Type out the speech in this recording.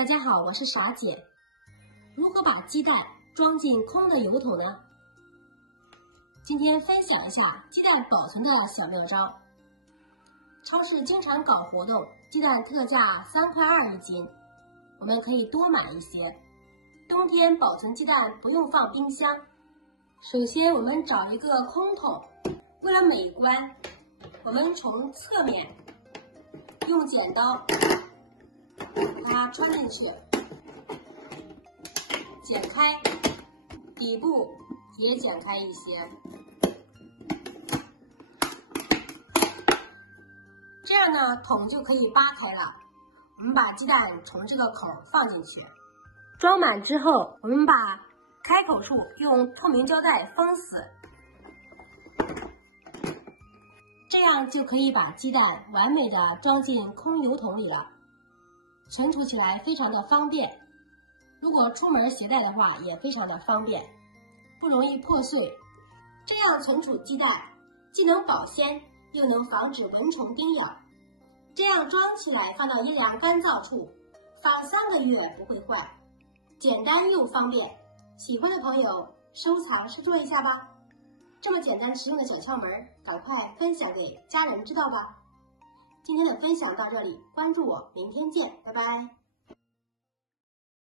大家好，我是傻姐。如何把鸡蛋装进空的油桶呢？今天分享一下鸡蛋保存的小妙招。超市经常搞活动，鸡蛋特价3块2一斤，我们可以多买一些。冬天保存鸡蛋不用放冰箱。首先我们找一个空桶，为了美观，我们从侧面用剪刀把它穿进去，剪开，底部也剪开一些，这样呢桶就可以扒开了。我们把鸡蛋从这个孔放进去，装满之后，我们把开口处用透明胶带封死，这样就可以把鸡蛋完美的装进空油桶里了，存储起来非常的方便。如果出门携带的话也非常的方便，不容易破碎。这样存储鸡蛋既能保鲜，又能防止蚊虫叮咬。这样装起来放到阴凉干燥处，放3个月不会坏，简单又方便。喜欢的朋友收藏试做一下吧。这么简单实用的小窍门，赶快分享给家人知道吧。今天的分享到这里，关注我，明天见，拜拜。